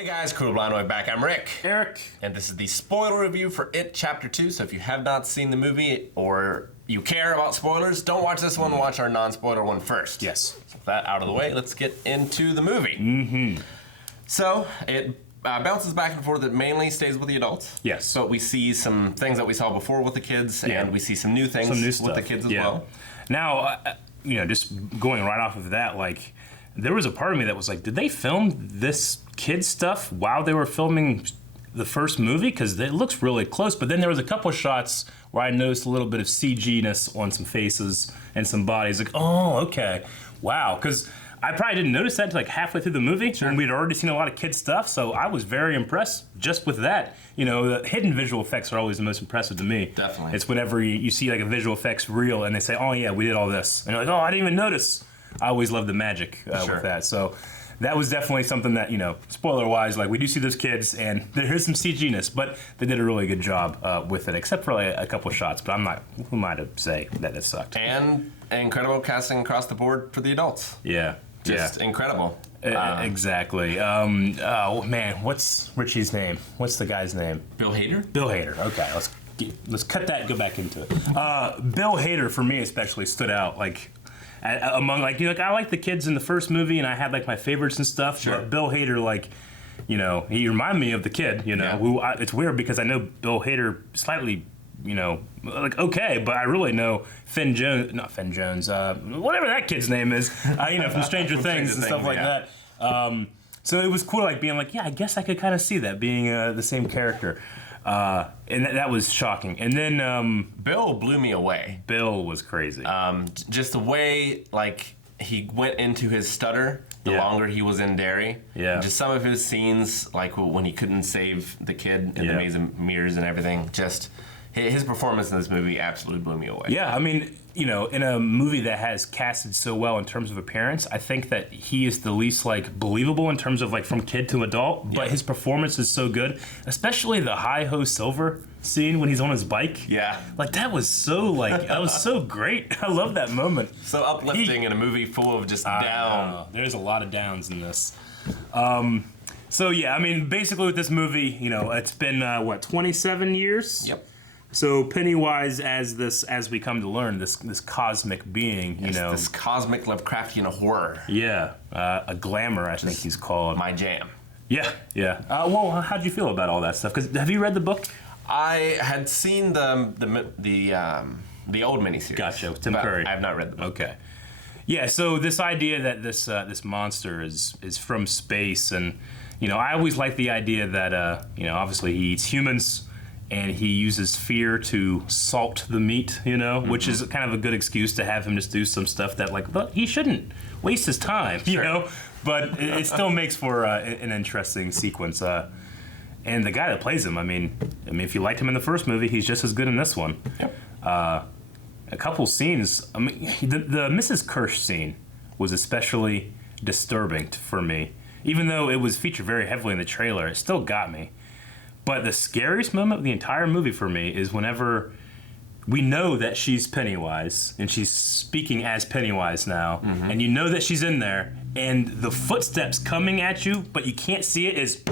Hey guys, Cool Blind Way back. I'm Rick. Eric. And this is the spoiler review for It Chapter 2. So if you have not seen the movie or you care about spoilers, don't watch this one, watch our non-spoiler one first. Yes. So with that out of the way, let's get into the movie. So it bounces back and forth. It mainly stays with the adults. Yes. But we see some things that we saw before with the kids, and we see some new things with the kids as well. Now, just going right off of that, like, there was a part of me that was like, did they film this kid stuff while they were filming the first movie? Because it looks really close. But then there was a couple of shots where I noticed a little bit of CG-ness on some faces and some bodies. Like, oh, okay, wow. Because I probably didn't notice that until like halfway through the movie, and we'd already seen a lot of kid stuff. So I was very impressed just with that. You know, the hidden visual effects are always the most impressive to me. Definitely. It's whenever you see like a visual effects reel and they say, oh yeah, we did all this. And you're like, oh, I didn't even notice. I always love the magic with that. So that was definitely something that, spoiler-wise, like, we do see those kids, and there's some CG-ness, but they did a really good job with it, except for like a couple of shots. But I'm not, who am I to say that it sucked? And incredible casting across the board for the adults. Yeah. Just incredible. Exactly. Oh, man, what's Richie's name? What's the guy's name? Bill Hader? Bill Hader. Okay, let's cut that and go back into it. Bill Hader, for me especially, stood out, like, among, like, I like the kids in the first movie, and I had like my favorites and stuff. Sure. But Bill Hader, like, he reminded me of the kid. Who it's weird because I know Bill Hader slightly, like, okay, but I really know not Finn Jones, whatever that kid's name is, from Stranger Things and stuff like that. So it was cool, like, being like, yeah, I guess I could kind of see that being the same character. And that was shocking. And then Bill blew me away. Bill was crazy. Just the way, like, he went into his stutter the longer he was in Derry. Yeah. Just some of his scenes, like when he couldn't save the kid in the maze of mirrors and everything, just his performance in this movie absolutely blew me away. Yeah, I mean, in a movie that has casted so well in terms of appearance, I think that he is the least, like, believable in terms of, like, from kid to adult, but his performance is so good, especially the Hi-Ho Silver scene when he's on his bike. Yeah. Like, that was so, like, that was so great. I love that moment. So uplifting in a movie full of just down. There's a lot of downs in this. So, yeah, I mean, basically with this movie, it's been, 27 years? Yep. So Pennywise, as we come to learn, this cosmic being, this cosmic Lovecraftian horror. Yeah, a glamour, I think he's called. My jam. Yeah. Well, how'd you feel about all that stuff? Because have you read the book? I had seen the old miniseries. Gotcha, Tim Curry. I have not read the book. Okay. Yeah. So this idea that this monster is from space, and I always like the idea that obviously he eats humans. And he uses fear to salt the meat, which is kind of a good excuse to have him just do some stuff that, like, but he shouldn't waste his time, But it still makes for an interesting sequence. And the guy that plays him, I mean, if you liked him in the first movie, he's just as good in this one. Yep. A couple scenes. I mean, the Mrs. Kirsch scene was especially disturbing for me, even though it was featured very heavily in the trailer. It still got me. But the scariest moment of the entire movie for me is whenever we know that she's Pennywise, and she's speaking as Pennywise now, and you know that she's in there, and the footsteps coming at you, but you can't see it, is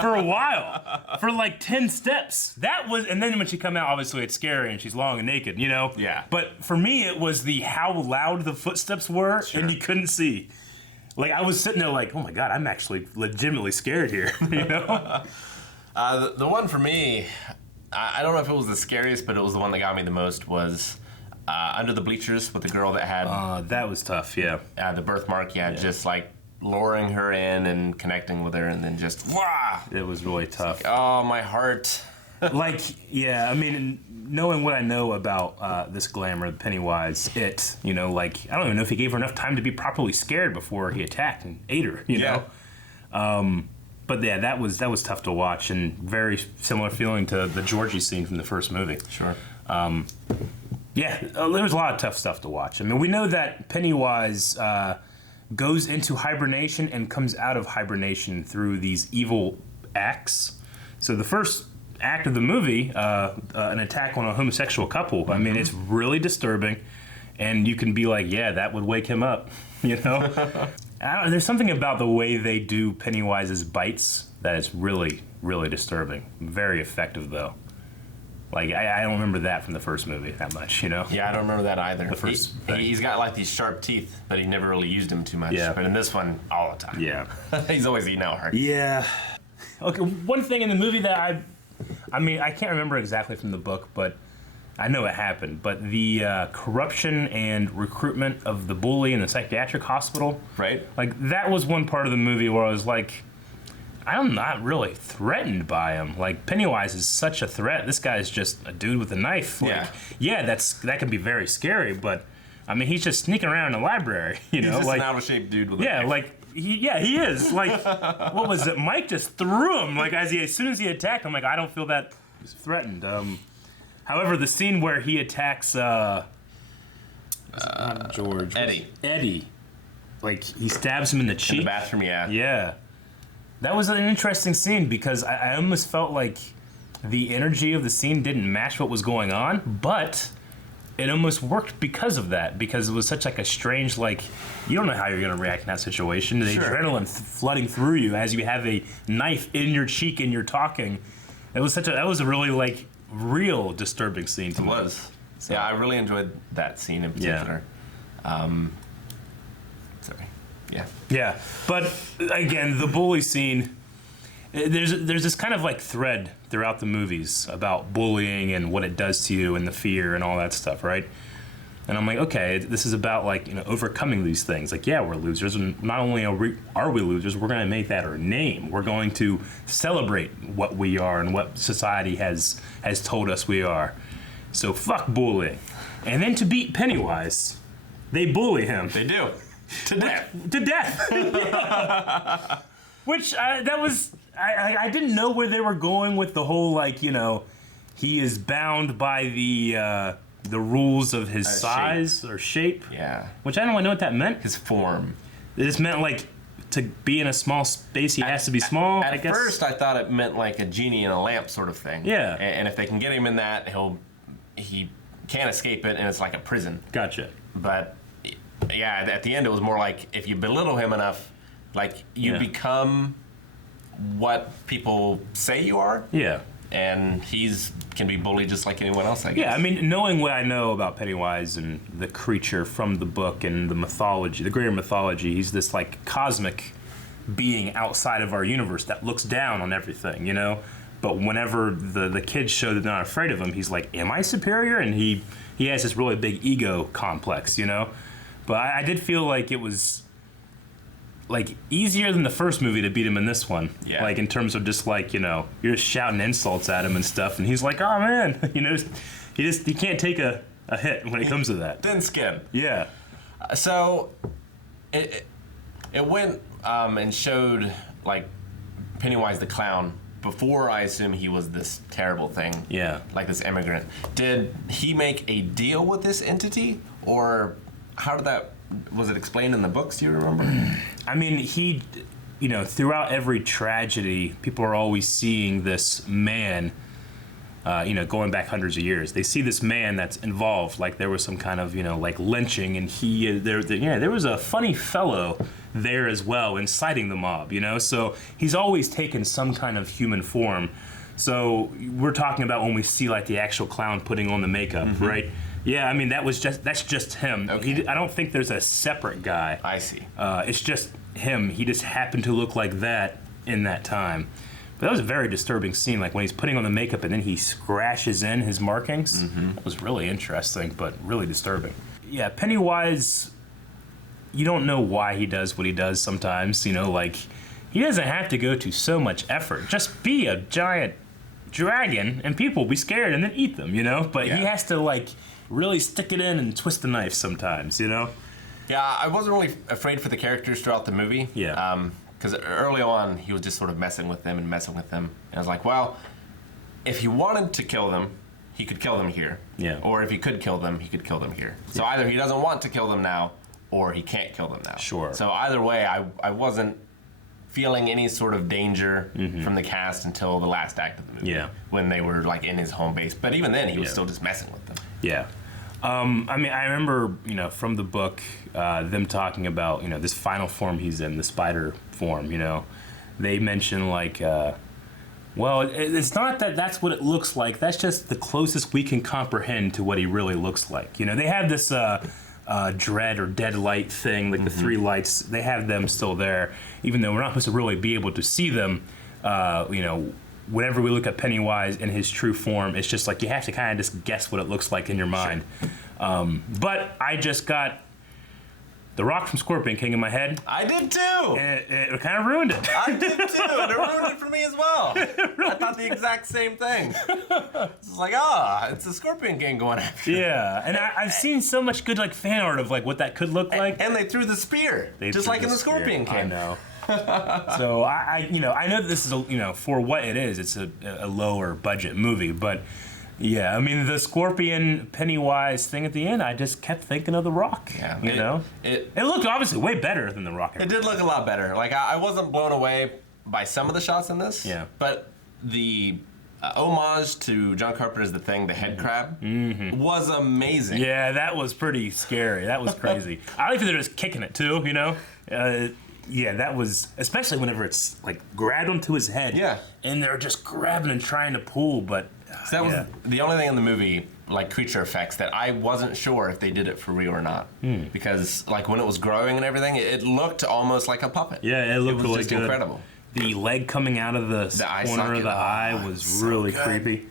for a while, for like 10 steps. That was, and then when she come out, obviously it's scary, and she's long and naked, Yeah. But for me, it was the how loud the footsteps were, and you couldn't see. Like, I was sitting there like, oh my God, I'm actually legitimately scared here, The one for me, I don't know if it was the scariest, but it was the one that got me the most, was Under the Bleachers with the girl that had... that was tough, yeah. The birthmark, just like luring her in and connecting with her, and then just, wah! It was really tough. Oh, my heart. Like, yeah, I mean, knowing what I know about this glamour, Pennywise, like, I don't even know if he gave her enough time to be properly scared before he attacked and ate her, know? But yeah, that was tough to watch, and very similar feeling to the Georgie scene from the first movie. Sure. Yeah, there was a lot of tough stuff to watch. I mean, we know that Pennywise goes into hibernation and comes out of hibernation through these evil acts. So the first act of the movie, an attack on a homosexual couple. I mean, it's really disturbing, and you can be like, yeah, that would wake him up, there's something about the way they do Pennywise's bites that is really, really disturbing. Very effective, though. Like, I don't remember that from the first movie that much, you know? Yeah, I don't remember that either. The first thing. He's got like these sharp teeth, but he never really used them too much. Yeah. But in this one, all the time. Yeah. He's always eating out hard. Yeah. Okay, one thing in the movie that I mean, I can't remember exactly from the book, but I know it happened. But the corruption and recruitment of the bully in the psychiatric hospital. Right. Like, that was one part of the movie where I was like, I'm not really threatened by him. Like, Pennywise is such a threat. This guy's just a dude with a knife. Like, yeah, that can be very scary, but I mean, he's just sneaking around in the library, you know? He's just like, an out-of-shape dude with a yeah, knife. like, he is. Like, what was it? Mike just threw him. Like, as soon as he attacked him, like, I don't feel that threatened. However, the scene where he attacks George. Eddie. Like, he stabs him in the cheek. In the bathroom, yeah. Yeah. That was an interesting scene because I almost felt like the energy of the scene didn't match what was going on, but it almost worked because of that, because it was such like a strange, like, you don't know how you're going to react in that situation. The adrenaline flooding through you as you have a knife in your cheek and you're talking. That was a really, like, real disturbing scene to me. It was. So. Yeah, I really enjoyed that scene in particular. Yeah. Sorry. Yeah. Yeah, but again, the bully scene, there's this kind of like thread throughout the movies about bullying and what it does to you and the fear and all that stuff, right? And I'm like, okay, this is about like, you know, overcoming these things. Like, yeah, we're losers, and not only are we losers, we're going to make that our name. We're going to celebrate what we are and what society has told us we are. So fuck bullying. And then to beat Pennywise, they bully him. They do. To death. To death. Yeah. Which, that was, I didn't know where they were going with the whole, like, you know, he is bound by the rules of his size or shape. Yeah. Which I don't really know what that meant. His form. It just meant, like, to be in a small space, he has to be small, I guess. At first, I thought it meant, like, a genie in a lamp sort of thing. Yeah. And if they can get him in that, he can't escape it, and it's like a prison. Gotcha. But... yeah, at the end it was more like if you belittle him enough, like you become what people say you are. Yeah. And can be bullied just like anyone else, I guess. Yeah, I mean, knowing what I know about Pennywise and the creature from the book and the mythology, the greater mythology, he's this like cosmic being outside of our universe that looks down on everything, you know? But whenever the kids show that they're not afraid of him, he's like, am I superior? And he has this really big ego complex, you know? But I did feel like it was like easier than the first movie to beat him in this one. Yeah. Like in terms of just like, you know, you're just shouting insults at him and stuff, and he's like, oh man, you know, he can't take a hit when it comes to that. Thin skin. Yeah. So it went and showed like Pennywise the clown before I assume he was this terrible thing. Yeah. Like this immigrant. Did he make a deal with this entity, or how did that, was it explained in the books, do you remember? I mean, you know, throughout every tragedy, people are always seeing this man, you know, going back hundreds of years. They see this man that's involved, like there was some kind of, you know, like lynching, and there was a funny fellow there as well, inciting the mob, you know? So he's always taken some kind of human form. So we're talking about when we see like the actual clown putting on the makeup, right? Yeah, I mean, that's just him. Okay. I don't think there's a separate guy. I see. It's just him. He just happened to look like that in that time. But that was a very disturbing scene, like when he's putting on the makeup and then he scratches in his markings. That was really interesting, but really disturbing. Yeah, Pennywise, you don't know why he does what he does sometimes. You know, like, he doesn't have to go to so much effort. Just be a giant dragon and people will be scared and then eat them, you know? But he has to, like, really stick it in and twist the knife sometimes, you know? Yeah, I wasn't really afraid for the characters throughout the movie. Yeah. Because early on, he was just sort of messing with them. And I was like, well, if he wanted to kill them, he could kill them here. Yeah. Or if he could kill them, he could kill them here. So either he doesn't want to kill them now, or he can't kill them now. Sure. So either way, I wasn't feeling any sort of danger from the cast until the last act of the movie. Yeah. When they were like in his home base. But even then, he was still just messing with them. Yeah. I mean, I remember, from the book, them talking about, this final form he's in, the spider form, They mention, like, well, it's not that that's what it looks like. That's just the closest we can comprehend to what he really looks like. They have this dread or dead light thing, like the three lights. They have them still there, even though we're not supposed to really be able to see them. Whenever we look at Pennywise in his true form, it's just like you have to kind of just guess what it looks like in your mind. But I just got The Rock from Scorpion King in my head. I did too. And it kind of ruined it. I did too. And it ruined it for me as well. I thought the exact same thing. It's like, it's the Scorpion King going after him. Yeah, and I've seen so much good like fan art of like what that could look like. And they threw the spear, just like in the Scorpion King. I know. So I know that this is for what it is, it's a lower budget movie, but yeah, I mean the Scorpion Pennywise thing at the end, I just kept thinking of The Rock. Yeah, it looked obviously way better than The Rock. It did look a lot better. Like I wasn't blown away by some of the shots in this. Yeah, but the homage to John Carpenter's The Thing, the head crab, was amazing. Yeah, that was pretty scary. That was crazy. I like that they're just kicking it too. Yeah, that was, especially whenever it's like grabbed onto his head. Yeah. And they're just grabbing and trying to pull, but. So that was the only thing in the movie, like creature effects, that I wasn't sure if they did it for real or not. Because, like, when it was growing and everything, it looked almost like a puppet. Yeah, it looked really just good. Incredible. The leg coming out of the corner of the eye was so really good. creepy.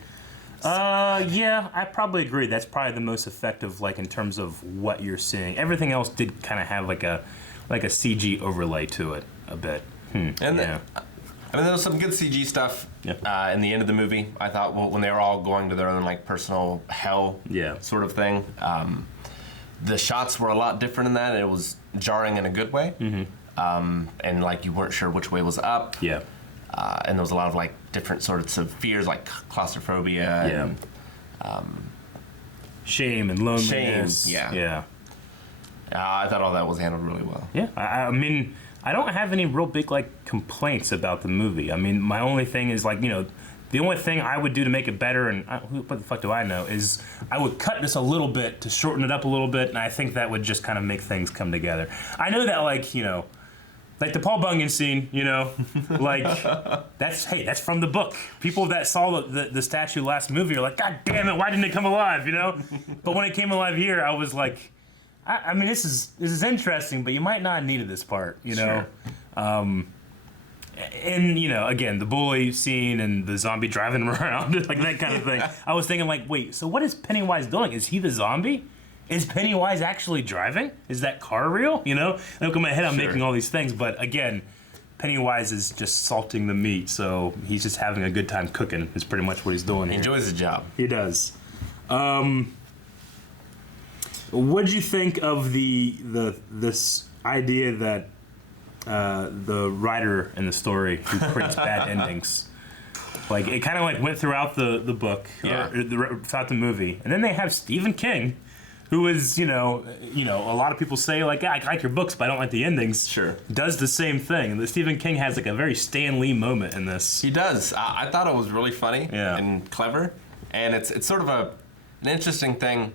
Yeah, I probably agree. That's probably the most effective, like, in terms of what you're seeing. Everything else did kind of have, like a CG overlay to it a bit. And yeah. I mean, there was some good CG stuff in the end of the movie. I thought when they were all going to their own like personal hell sort of thing. The shots were a lot different in that. It was jarring in a good way. And like you weren't sure which way was up. Yeah. And there was a lot of like different sorts of fears, like claustrophobia. And, shame and loneliness. Yeah. I thought all that was handled really well. Yeah, I mean, I don't have any real big like complaints about the movie. I mean, my only thing is like, the only thing I would do to make it better, and what the fuck do I know, is I would cut this a little bit to shorten it up a little bit, and I think that would just kind of make things come together. I know that like, like the Paul Bunyan scene, like that's from the book. People that saw the statue last movie are like, God damn it, why didn't it come alive, But when it came alive here, I was like, I mean, this is interesting, but you might not have needed this part, Sure. And again, the bully scene and the zombie driving him around, like that kind of thing. I was thinking, like, wait, so what is Pennywise doing? Is he the zombie? Is Pennywise actually driving? Is that car real? I look in my head, I'm making all these things, but again, Pennywise is just salting the meat, so he's just having a good time cooking. Is pretty much what he's doing. He enjoys his job. He does. What did you think of this idea that the writer in the story who creates bad endings? Like it kind of like went throughout the book, or throughout the movie, and then they have Stephen King, who is a lot of people say like, I like your books, but I don't like the endings. Sure. Does the same thing, and the Stephen King has like a very Stan Lee moment in this. He does. I thought it was really funny and clever, and it's sort of an interesting thing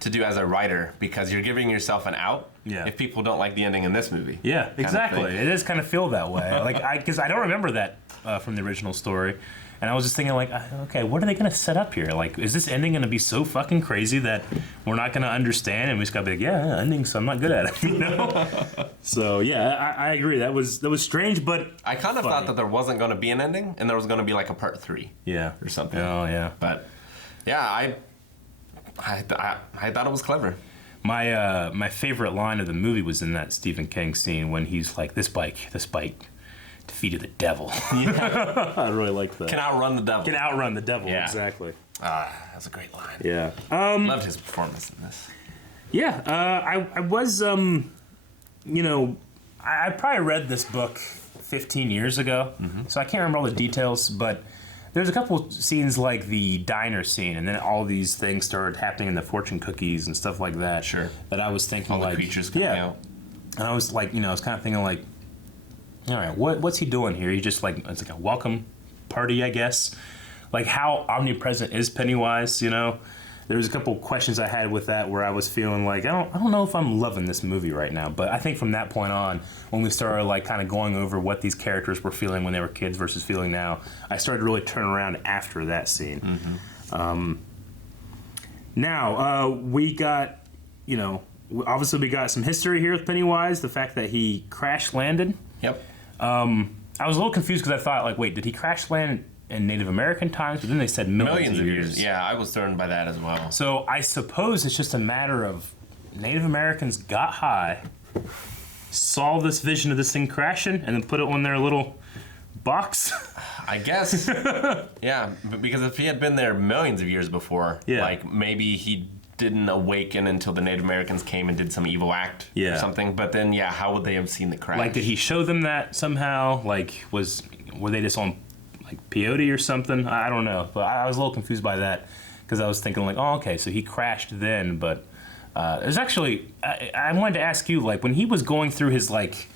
to do as a writer, because you're giving yourself an out if people don't like the ending in this movie. Yeah, exactly. It does kind of feel that way. Like because I don't remember that from the original story, and I was just thinking like, okay, what are they gonna set up here? Like, is this ending gonna be so fucking crazy that we're not gonna understand, and we just gotta be like, ending, so I'm not good at it, So yeah, I agree. That was strange, but I kind of funny. thought that there wasn't gonna be an ending, and there was gonna be like a part 3. Yeah. Or something. Oh yeah. But yeah, I thought it was clever. My favorite line of the movie was in that Stephen King scene when he's like, this bike defeated the devil. Yeah. I really like that. Can outrun the devil. Can outrun the devil, Yeah. Exactly. That's a great line. Yeah. Loved his performance in this. Yeah, I was, I probably read this book 15 years ago, so I can't remember all the details, but there's a couple scenes like the diner scene, and then all these things started happening in the fortune cookies and stuff like that. Sure. That I was thinking All like, the creatures coming out. And I was like, I was kind of thinking like, all right, what's he doing here? He just like, it's like a welcome party, I guess. Like how omnipresent is Pennywise, there was a couple questions I had with that where I was feeling like I don't know if I'm loving this movie right now. But I think from that point on, when we started like kind of going over what these characters were feeling when they were kids versus feeling now, I started to really turn around after that scene. Mm-hmm. Now we got, obviously we got some history here with Pennywise. The fact that he crash landed. Yep. I was a little confused because I thought like, wait, did he crash land in Native American times? But then they said millions of years. Yeah, I was thrown by that as well. So I suppose it's just a matter of Native Americans got high, saw this vision of this thing crashing, and then put it on their little box. I guess. Yeah, because if he had been there millions of years before, like maybe he didn't awaken until the Native Americans came and did some evil act or something. But then, how would they have seen the crash? Like, did he show them that somehow? Like, were they just on like peyote or something? I don't know. But I was a little confused by that because I was thinking like, oh, okay, so he crashed then. But there's actually, I wanted to ask you, like, when he was going through his like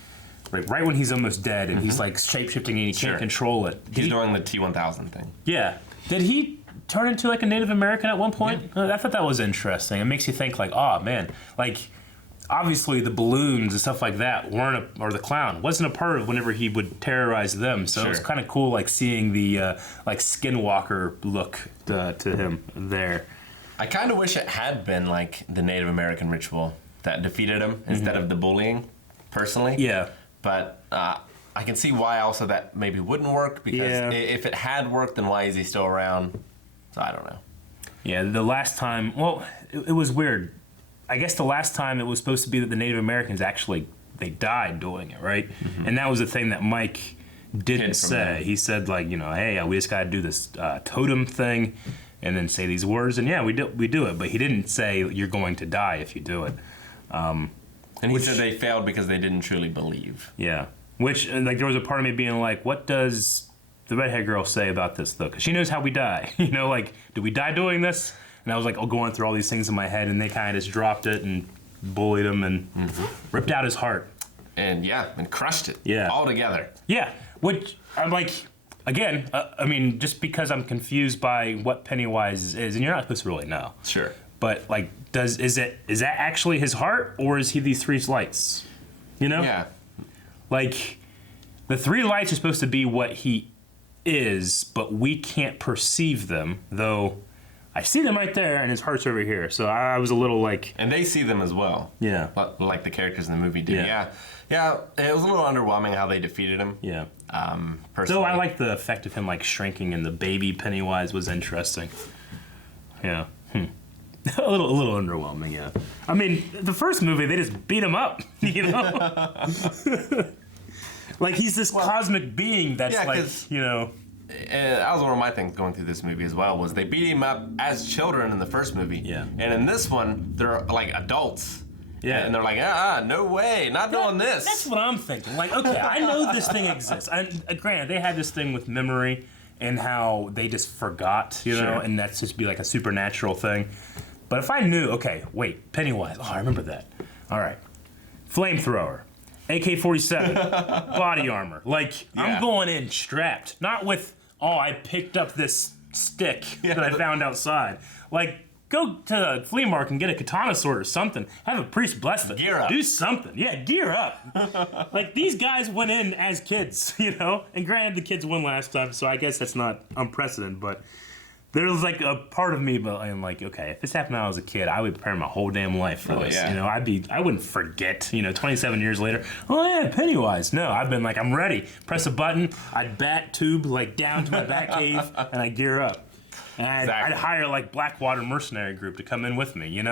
right when he's almost dead and he's like shape-shifting and he can't control it. He's doing the T-1000 thing. Yeah. Did he turn into like a Native American at one point? Yeah. I thought that was interesting. It makes you think like, oh man, like obviously the balloons and stuff like that or the clown wasn't a part of whenever he would terrorize them. So it was kind of cool like seeing the like skinwalker look to him there. I kind of wish it had been like the Native American ritual that defeated him instead of the bullying, personally. Yeah. But I can see why also that maybe wouldn't work, because if it had worked, then why is he still around? So I don't know. Yeah, the last time, well, it was weird. I guess the last time it was supposed to be that the Native Americans actually, they died doing it, right? Mm-hmm. And that was the thing that Mike didn't say. He said like, hey, we just got to do this totem thing and then say these words. And we do it. But he didn't say you're going to die if you do it. And he said they failed because they didn't truly believe. Yeah. Which, like, there was a part of me being like, what does the redhead girl say about this, though? Because she knows how we die. Like, did we die doing this? And I was, like, going through all these things in my head, and they kind of just dropped it and bullied him and ripped out his heart. And, and crushed it. Yeah. All together. Yeah. Which, I'm like, again, I mean, just because I'm confused by what Pennywise is, and you're not supposed to really know. Sure. But, like, is that actually his heart, or is he these three lights? Yeah. Like, the three lights are supposed to be what he is, but we can't perceive them, though I see them right there, and his heart's over here. So I was a little like... And they see them as well. Yeah. Like the characters in the movie did. Yeah, it was a little underwhelming how they defeated him. Yeah. Personally. Though I like the effect of him, like, shrinking, and the baby Pennywise was interesting. Yeah. A little underwhelming, yeah. I mean, the first movie, they just beat him up, Like, he's this cosmic being that's like, And that was one of my things going through this movie as well, was they beat him up as children in the first movie. Yeah. And in this one, they're like adults. Yeah. And they're like, no way, not doing this. That's what I'm thinking. Like, okay, I know this thing exists. Granted, they had this thing with memory and how they just forgot, know, and that's just be like a supernatural thing. But if I knew, okay, wait, Pennywise, I remember that. All right. Flamethrower, AK-47, body armor. Like, I'm going in strapped. Not with, I picked up this stick that I found outside. Like, go to the flea market and get a katana sword or something. Have a priest bless it. Gear up. Do something. Yeah, gear up. Like, these guys went in as kids, And granted, the kids won last time, so I guess that's not unprecedented, but... There was like a part of me, but I'm like, okay, if this happened when I was a kid, I would prepare my whole damn life for this. Yeah. I wouldn't forget. 27 years later, Pennywise. No, I've been like, I'm ready. Press a button, I'd bat tube like down to my bat cave, and I'd gear up. And I'd hire like Blackwater mercenary group to come in with me.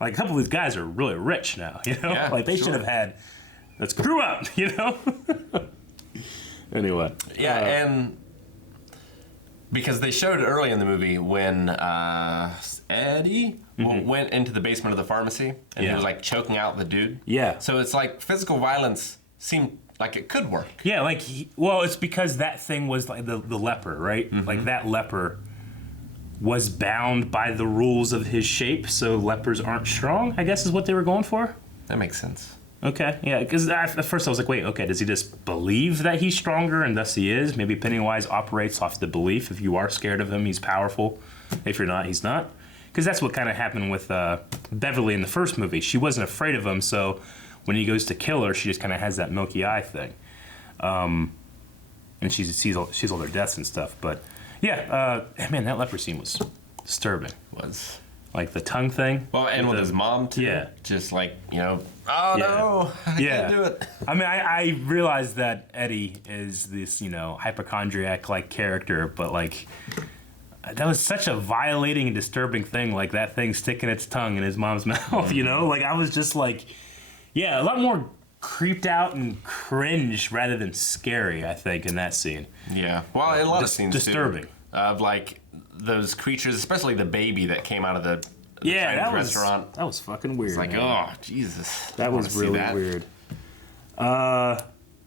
Like a couple of these guys are really rich now. Yeah, like they should have had. Let's crew up. Anyway. Yeah, and. Because they showed early in the movie when Eddie went into the basement of the pharmacy and he was like choking out the dude. Yeah. So it's like physical violence seemed like it could work. Yeah, like, it's because that thing was like the leper, right? Mm-hmm. Like that leper was bound by the rules of his shape, so lepers aren't strong, I guess is what they were going for. That makes sense. Okay, yeah, because at first I was like, wait, okay, does he just believe that he's stronger and thus he is? Maybe Pennywise operates off the belief. If you are scared of him, he's powerful. If you're not, he's not. because that's what kind of happened with Beverly in the first movie. She wasn't afraid of him, so when he goes to kill her, she just kind of has that milky eye thing. And she sees all their deaths and stuff. But yeah, man, that leper scene was disturbing. Was. Like the tongue thing. Well, and with his mom too. Yeah. Just like, no, I can't do it. I mean, I realized that Eddie is this, hypochondriac-like character, but like, that was such a violating and disturbing thing, like that thing sticking its tongue in his mom's mouth, Like, I was just like, a lot more creeped out and cringe rather than scary, I think, in that scene. Yeah. Well, in a lot of scenes disturbing. Too, of like those creatures, especially the baby that came out of the Chinese restaurant. That was fucking weird. It's like, oh, Jesus. That was really weird.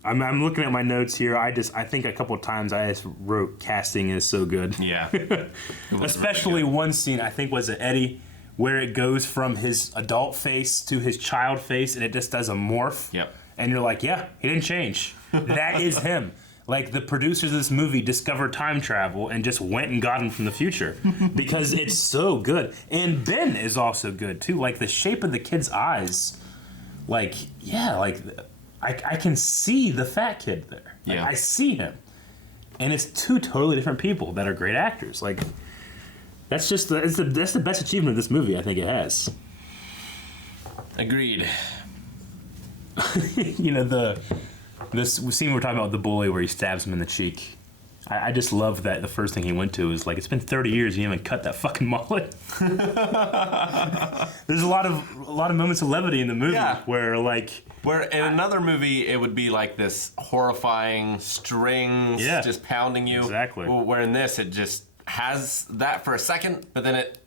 I'm looking at my notes here. I think a couple of times I just wrote casting is so good. Yeah. Especially really one scene, I think, was it Eddie, where it goes from his adult face to his child face, and it just does a morph. Yep. And you're like, yeah, he didn't change. That is him. Like, the producers of this movie discovered time travel and just went and got him from the future because it's so good. And Ben is also good, too. Like, the shape of the kid's eyes, I can see the fat kid there. Like, I see him. And it's two totally different people that are great actors. Like, that's the best achievement of this movie I think it has. Agreed. This scene we're talking about, the bully where he stabs him in the cheek. I just love that the first thing he went to is like, it's been 30 years and you haven't cut that fucking mullet. There's a lot of moments of levity in the movie where in another movie it would be like this horrifying strings just pounding you. Exactly. Where in this it just has that for a second, but then it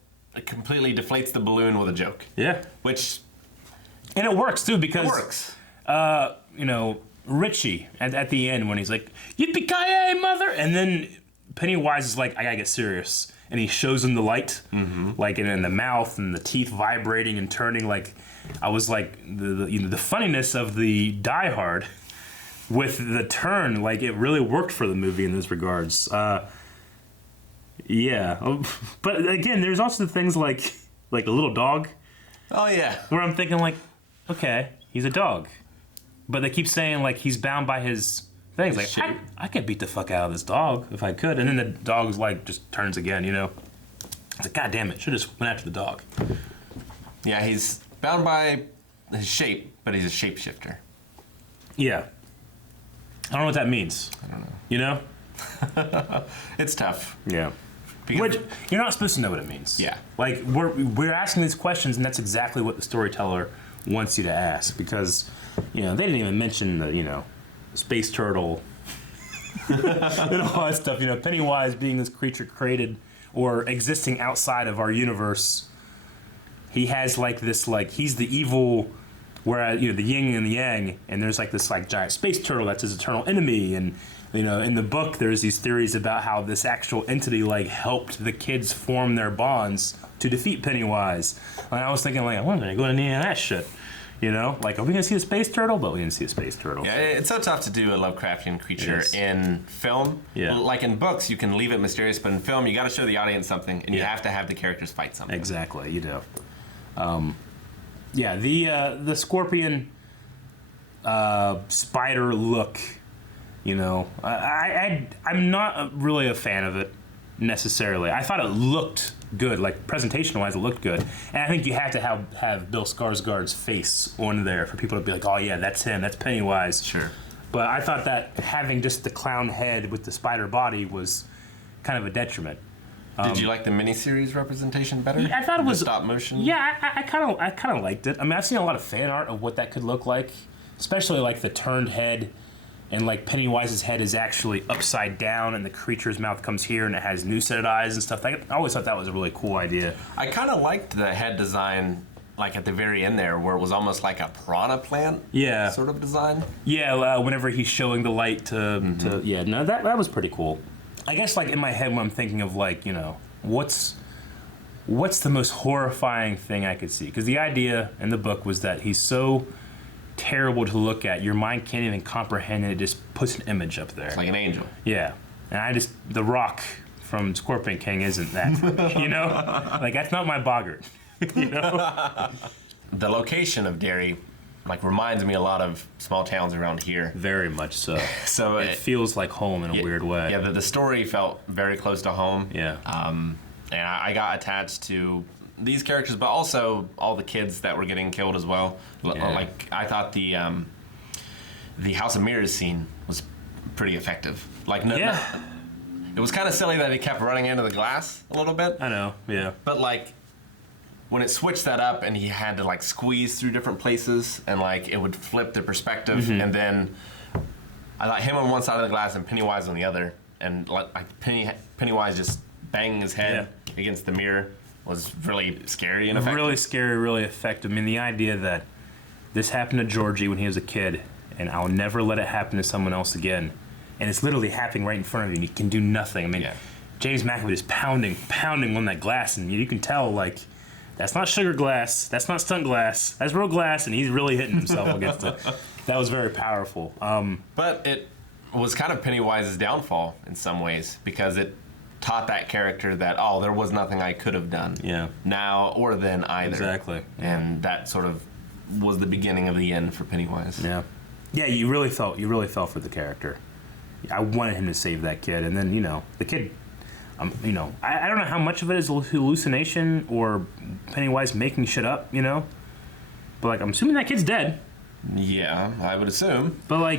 completely deflates the balloon with a joke. Yeah. And it works too because Richie at the end when he's like, "Yippee-ki-yay, mother!" and then Pennywise is like, "I gotta get serious," and he shows him the light, like in the mouth and the teeth vibrating and turning. Like, I was like, the funniness of the Die Hard with the turn, like it really worked for the movie in those regards. But again, there's also things like a little dog. Oh yeah, where I'm thinking like, okay, he's a dog. But they keep saying, like, he's bound by his things. Like, I could beat the fuck out of this dog if I could. And then the dog's, like, just turns again, It's like, God damn it, should have just went after the dog. Yeah, he's bound by his shape, but he's a shapeshifter. Yeah. I don't know what that means. I don't know. You know? It's tough. Yeah. Which, you're not supposed to know what it means. Yeah. Like, we're asking these questions, and that's exactly what the storyteller wants you to ask. Because... they didn't even mention the, space turtle and all that stuff. Pennywise being this creature created or existing outside of our universe. He has he's the evil, whereas, the yin and the yang, and there's this giant space turtle that's his eternal enemy. And, in the book, there's these theories about how this actual entity, helped the kids form their bonds to defeat Pennywise. And I was thinking, I wasn't going to go into any of that shit. Are we going to see a space turtle? But we didn't see a space turtle. Yeah, it's so tough to do a Lovecraftian creature in film. Yeah. Like in books, you can leave it mysterious, but in film, you got to show the audience something, and you have to have the characters fight something. Exactly, you do. The scorpion spider look, I'm not really a fan of it necessarily. I thought it looked good, presentation wise it looked good, and I think you have to have Bill Skarsgård's face on there for people to be like, oh yeah, that's him, that's Pennywise. Sure. But I thought that having just the clown head with the spider body was kind of a detriment. Did you like the miniseries representation better? Yeah, I thought it was stop motion. Yeah, I kind of liked it. I mean, I've seen a lot of fan art of what that could look like, especially the turned head. And Pennywise's head is actually upside down, and the creature's mouth comes here, and it has new-set eyes and stuff. I always thought that was a really cool idea. I kind of liked the head design, at the very end there, where it was almost like a piranha plant. Sort of design. Yeah, whenever he's showing the light that was pretty cool. I guess in my head when I'm thinking of what's the most horrifying thing I could see? Because the idea in the book was that he's so terrible to look at, your mind can't even comprehend it. It just puts an image up there. It's like an angel. Yeah. And The Rock from Scorpion King isn't that. You know? Like, that's not my boggart. You know? The location of Derry, like, reminds me a lot of small towns around here. Very much so. So it feels like home in a weird way. Yeah, the story felt very close to home. Yeah. And I got attached to these characters, but also all the kids that were getting killed as well. Yeah. Like, I thought the House of Mirrors scene was pretty effective. Like, it was kind of silly that he kept running into the glass a little bit. I know, yeah. But, like, when it switched that up and he had to, like, squeeze through different places and, like, it would flip the perspective, and then I thought him on one side of the glass and Pennywise on the other, and, like, Pennywise just banging his head against the mirror was really scary and effective. Really scary, really effective. I mean, the idea that this happened to Georgie when he was a kid, and I'll never let it happen to someone else again. And it's literally happening right in front of you, and you can do nothing. I mean, James McAvoy is pounding on that glass, and you can tell, like, that's not sugar glass, that's not stunt glass, that's real glass, and he's really hitting himself against it. That was very powerful. But it was kind of Pennywise's downfall in some ways, because it taught that character that, there was nothing I could have done. Yeah. Now or then either. Exactly. And that sort of was the beginning of the end for Pennywise. Yeah. Yeah, you really felt for the character. I wanted him to save that kid, and then, the kid, I don't know how much of it is hallucination or Pennywise making shit up, but, like, I'm assuming that kid's dead. Yeah, I would assume. But,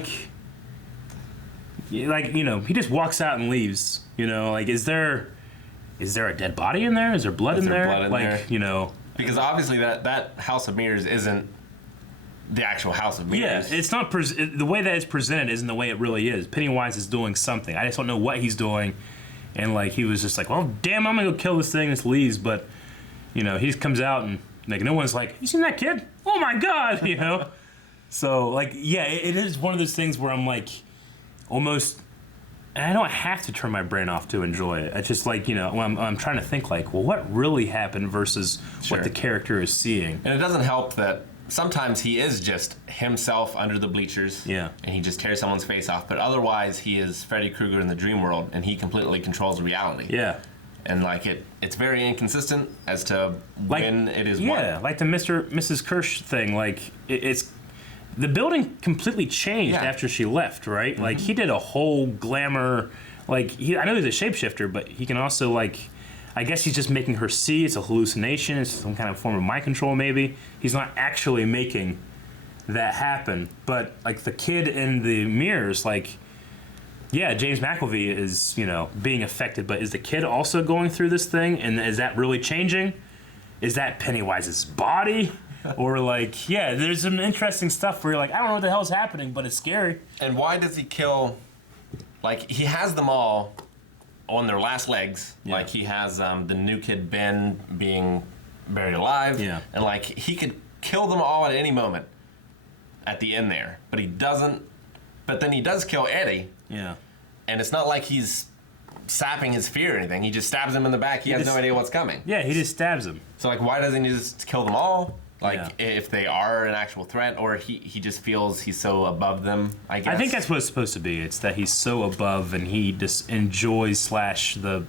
he just walks out and leaves, like, is there a dead body in there? Is there blood in there? Because obviously that House of Mirrors isn't the actual House of Mirrors. Yeah, it's not the way that it's presented isn't the way it really is. Pennywise is doing something. I just don't know what he's doing. And, like, he was just like, well, damn, I'm gonna go kill this thing. This leaves. But, he just comes out and, like, no one's like, you seen that kid? Oh my God, So, like, yeah, it is one of those things where I'm like, almost, and I don't have to turn my brain off to enjoy it. It's just like, when I'm trying to think, like, well, what really happened versus what the character is seeing. And it doesn't help that sometimes he is just himself under the bleachers. Yeah. And he just tears someone's face off. But otherwise, he is Freddy Krueger in the dream world, and he completely controls reality. Yeah. And, like, it's very inconsistent as to when it is what. Yeah, like the Mrs. Kirsch thing. Like, it's... The building completely changed after she left, right? Mm-hmm. Like, he did a whole glamour... Like, I know he's a shapeshifter, but he can also, like... I guess he's just making her see. It's a hallucination. It's some kind of form of mind control, maybe. He's not actually making that happen. But, like, the kid in the mirrors, like... Yeah, James McAvoy is, being affected, but is the kid also going through this thing? And is that really changing? Is that Pennywise's body? Or, like, there's some interesting stuff where you're like, I don't know what the hell's happening, but it's scary. And why does he kill... Like, he has them all on their last legs. Yeah. Like, he has the new kid, Ben, being buried alive. Yeah. And, like, he could kill them all at any moment at the end there. But he doesn't... But then he does kill Eddie. Yeah. And it's not like he's sapping his fear or anything. He just stabs him in the back. He has no idea what's coming. Yeah, he just stabs him. So, like, why doesn't he just kill them all? Like, if they are an actual threat, or he just feels he's so above them, I guess. I think that's what it's supposed to be. It's that he's so above and he just enjoys it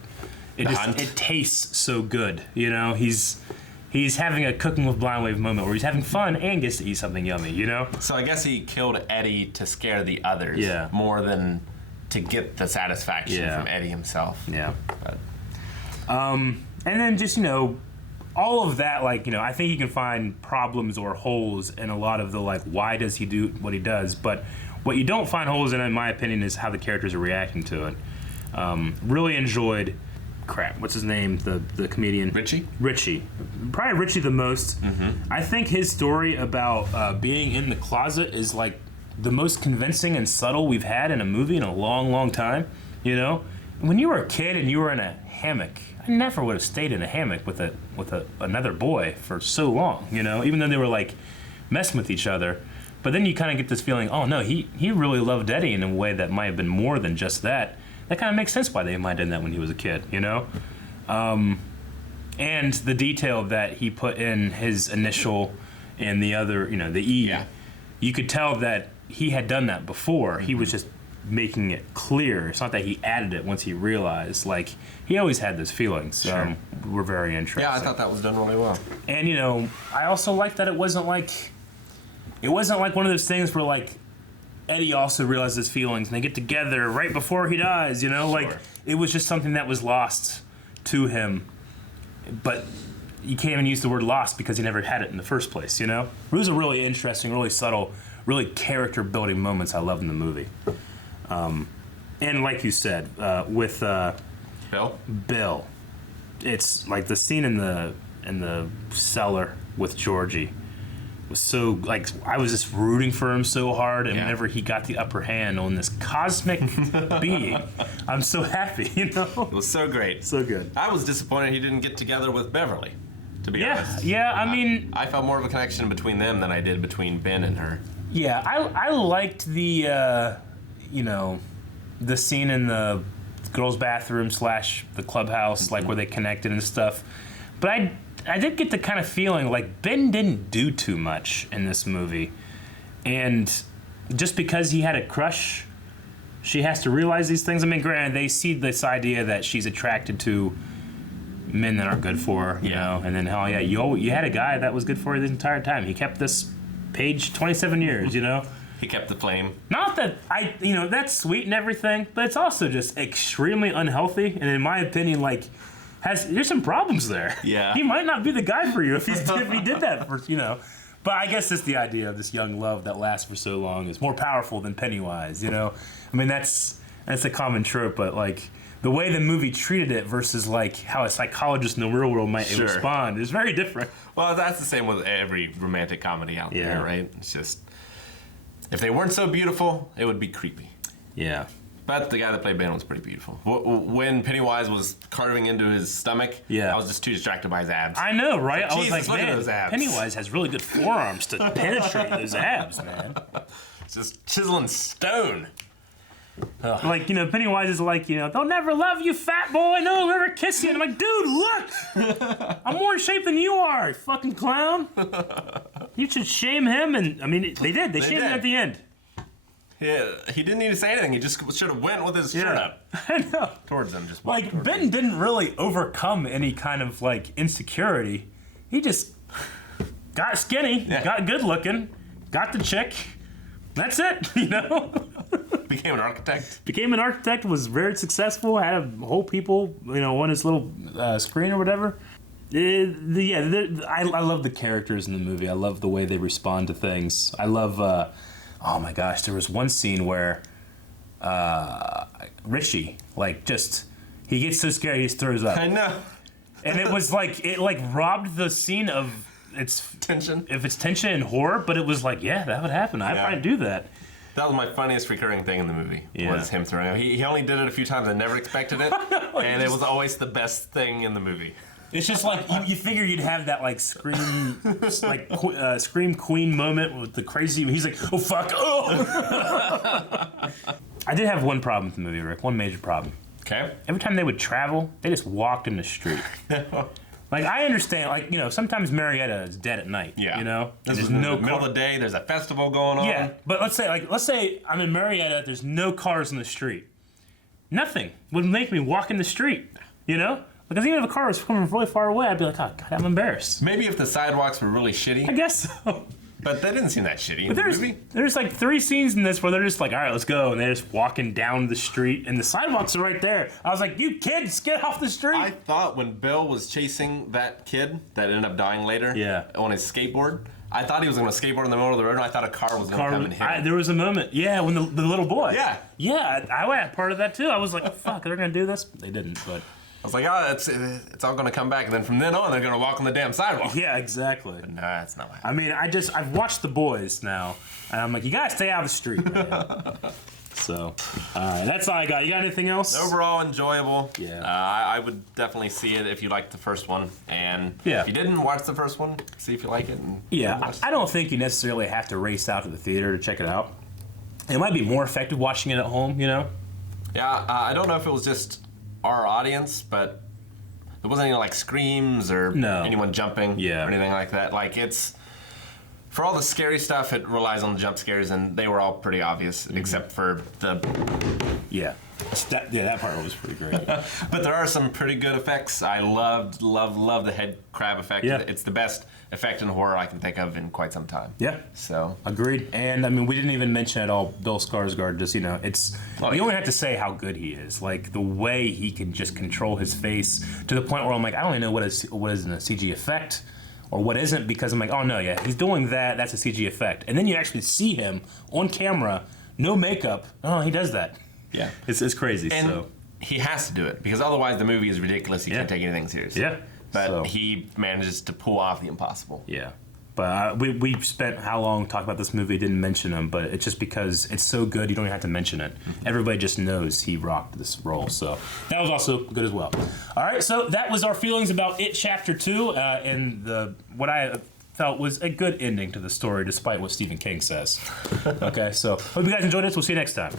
tastes so good. He's having a cooking with blind wave moment where he's having fun and gets to eat something yummy, So I guess he killed Eddie to scare the others more than to get the satisfaction from Eddie himself. Yeah. But. And then just, all of that, like, I think you can find problems or holes in a lot of the, like, why does he do what he does? But what you don't find holes in my opinion, is how the characters are reacting to it. Really enjoyed, what's his name? The comedian? Richie. Probably Richie the most. Mm-hmm. I think his story about being in the closet is, like, the most convincing and subtle we've had in a movie in a long, long time, When you were a kid and you were in a hammock, I never would have stayed in a hammock with another boy for so long, even though they were, like, messing with each other. But then you kind of get this feeling, oh no, he really loved Eddie in a way that might have been more than just that. That kind of makes sense why they might have done that when he was a kid, And the detail that he put in his initial and the other, the E, you could tell that he had done that before. Mm-hmm. He was just making it clear. It's not that he added it once he realized. Like, he always had those feelings. Sure. Were very interesting. Yeah, I thought that was done really well. And, you know, I also liked that it wasn't like one of those things where, like, Eddie also realizes his feelings and they get together right before he dies, you know? Like, it was just something that was lost to him. But you can't even use the word lost because he never had it in the first place, you know? It was a really interesting, really subtle, really character-building moments I love in the movie. And like you said, with Bill, it's like the scene in the cellar with Georgie was so, like, I was just rooting for him so hard, and whenever he got the upper hand on this cosmic being, I'm so happy, you know? It was so great. So good. I was disappointed he didn't get together with Beverly, to be honest. Yeah, I mean... I felt more of a connection between them than I did between Ben and her. Yeah, I liked the, you know, the scene in the girls' bathroom / the clubhouse, like, where they connected and stuff. But I did get the kind of feeling like Ben didn't do too much in this movie. And just because he had a crush, she has to realize these things. I mean, granted, they see this idea that she's attracted to men that aren't good for her, you know? And then, oh, yeah, you had a guy that was good for you this entire time. He kept this page 27 years, you know? He kept the flame. Not that that's sweet and everything, but it's also just extremely unhealthy. And in my opinion, like, there's some problems there. Yeah. He might not be the guy for you if he did that for, you know. But I guess it's the idea of this young love that lasts for so long is more powerful than Pennywise, you know. I mean, that's a common trope, but like the way the movie treated it versus like how a psychologist in the real world might respond is very different. Well, that's the same with every romantic comedy out there, right? It's just, if they weren't so beautiful, it would be creepy. Yeah. But the guy that played Ben was pretty beautiful. When Pennywise was carving into his stomach, I was just too distracted by his abs. I know, right? Like, I was like, look at man, those abs. Pennywise has really good forearms to penetrate those abs, man. It's just chiseling stone. Like, you know, Pennywise is like, you know, they'll never love you, fat boy. No one will ever kiss you. And I'm like, dude, look! I'm more in shape than you are, you fucking clown. You should shame him. And, I mean, they did. They shamed him at the end. Yeah, he didn't need to say anything. He just should have went with his shirt up. I know. Towards them, just like Ben didn't really overcome any kind of like insecurity. He just got skinny, got good looking, got the chick. That's it, you know. Became an architect. Became an architect. Was very successful. Had a whole people, you know, on his little screen or whatever. I love the characters in the movie. I love the way they respond to things. I love. Oh my gosh, there was one scene where Richie, like, he gets so scared he just throws up. I know. And it was like, it like robbed the scene of its tension. If it's tension and horror, but it was like, yeah, that would happen. I'd probably do that. That was my funniest recurring thing in the movie, was him throwing up. He only did it a few times. I never expected it. And it was always the best thing in the movie. It's just like you figure you'd have that like scream queen moment with the crazy. He's like, oh fuck, oh. I did have one problem with the movie, Rick. One major problem. Okay. Every time they would travel, they just walked in the street. Like, I understand, like, you know, sometimes Marietta is dead at night. Yeah. You know, there's no middle of the day. There's a festival going on. Yeah, but let's say I'm in Marietta. There's no cars in the street. Nothing would make me walk in the street. You know. Because even if a car was coming from really far away, I'd be like, oh, God, I'm embarrassed. Maybe if the sidewalks were really shitty. I guess so. But they didn't seem that shitty in the movie. There's like 3 scenes in this where they're just like, all right, let's go. And they're just walking down the street, and the sidewalks are right there. I was like, you kids, get off the street. I thought when Bill was chasing that kid that ended up dying later on his skateboard, I thought he was going to skateboard in the middle of the road, and I thought a car was going to come and hit him. There was a moment, when the little boy. Yeah. Yeah, I had part of that too. I was like, oh, fuck, they're going to do this? They didn't, but... I was like, oh, it's all going to come back, and then from then on, they're going to walk on the damn sidewalk. Yeah, exactly. But nah, that's not what happened. I mean, I've watched The Boys now, and I'm like, you got to stay out of the street, man. So, that's all I got. You got anything else? Overall, enjoyable. Yeah. I would definitely see it if you liked the first one. And if you didn't watch the first one, see if you like it. And I don't think you necessarily have to race out to the theater to check it out. It might be more effective watching it at home, you know? Yeah, I don't know if it was just our audience, but there wasn't any like screams or anyone jumping or anything like that. Like, it's For all the scary stuff, it relies on the jump scares, and they were all pretty obvious, except for the... Yeah. That part was pretty great. But there are some pretty good effects. I love the head crab effect. Yeah. It's the best effect in horror I can think of in quite some time. Yeah. So agreed. And I mean, we didn't even mention at all Bill Skarsgård. Just it's you only have to say how good he is. Like the way he can just control his face to the point where I'm like, I don't even know what is a CG effect or what isn't, because I'm like, oh no, yeah, he's doing that. That's a CG effect. And then you actually see him on camera, no makeup. Oh, he does that. Yeah, it's crazy. And so he has to do it because otherwise the movie is ridiculous. You can't take anything seriously. Yeah, but he manages to pull off the impossible. Yeah, but we spent how long talking about this movie? Didn't mention him, but it's just because it's so good. You don't even have to mention it. Everybody just knows he rocked this role. So that was also good as well. All right, so that was our feelings about It Chapter 2 and what I felt was a good ending to the story, despite what Stephen King says. Okay, so hope you guys enjoyed this. We'll see you next time.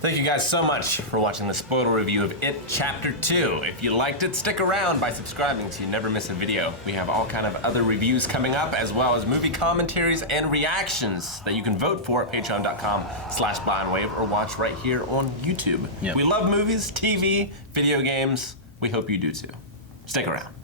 Thank you guys so much for watching the spoiler review of It Chapter 2. If you liked it, stick around by subscribing so you never miss a video. We have all kind of other reviews coming up, as well as movie commentaries and reactions that you can vote for at patreon.com/blindwave or watch right here on YouTube. Yep. We love movies, TV, video games. We hope you do too. Stick around.